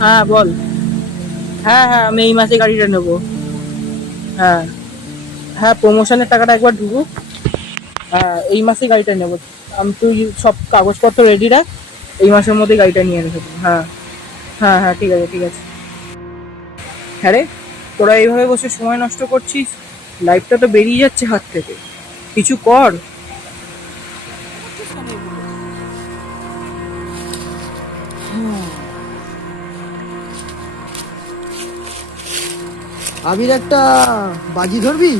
হ্যাঁ বল। হ্যাঁ হ্যাঁ, আমি এই মাসে গাড়িটা নেবো। হ্যাঁ হ্যাঁ, প্রমোশনের টাকাটা একবার ঢুকুক। হ্যাঁ, এই মাসে গাড়িটা নেবো। তুই সব কাগজপত্র রেডি রাখ, এই মাসের মধ্যে গাড়িটা নিয়ে এনে দেবো। হ্যাঁ হ্যাঁ হ্যাঁ, ঠিক আছে ঠিক আছে। হ্যাঁ রে, তোরা এইভাবে বসে সময় নষ্ট করছিস, লাইফটা তো বেরিয়ে যাচ্ছে হাত থেকে। কিছু কর। আবির একটা বাজি ধরবি?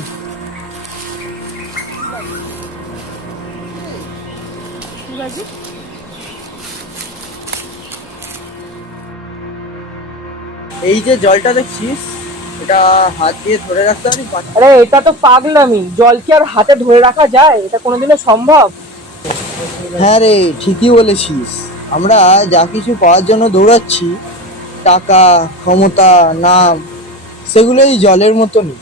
এই যে জলটা দেখছিস, এটা হাত দিয়ে ধরে রাখতে পারি। আরে এটা তো পাগলামি, জল কি আর হাতে ধরে রাখা যায়? এটা কোনোদিনও সম্ভব? হ্যাঁ রে, ঠিকই বলেছিস। আমরা যা কিছু পাওয়ার জন্য দৌড়াচ্ছি, টাকা, ক্ষমতা, নাম, সেগুলোই জলের মতনই।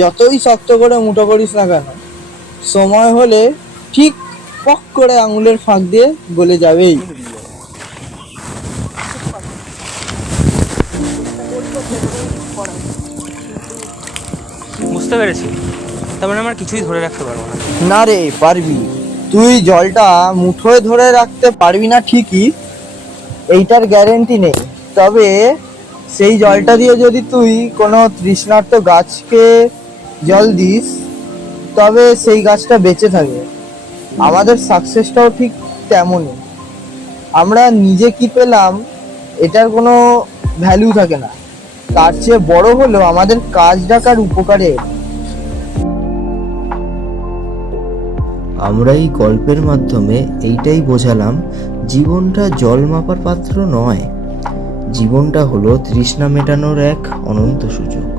যতই শক্ত করে মুঠো করিস না কেন, সময় হলে ঠিক পক করে আঙুলের ফাঁক দিয়ে গলে যাবেই। বুঝতে পেরেছি, তার মানে আমরা কিছুই ধরে রাখতে পারবো না। না রে, পারবি। তুই জলটা মুঠোয় ধরে রাখতে পারবি না ঠিকই, এইটার গ্যারেন্টি নেই। তবে সেই জলটা দিয়ে যদি তুই কোনো তৃষ্ণার্ত গাছকে জল দিস, তবে সেই গাছটা বেঁচে থাকে। আমাদের সাকসেসটাও ঠিক তেমনই। আমরা নিজে কি পেলাম এটার কোনো ভ্যালু থাকে না, তার চেয়ে বড় হলো আমাদের কাজ ডাকার উপকারে। আমরা এই গল্পের মাধ্যমে এইটাই বোঝালাম, জীবনটা জল মাপার পাত্র নয়, জীবনটা হলো তৃষ্ণা মেটানোর এক অনন্ত সুযোগ।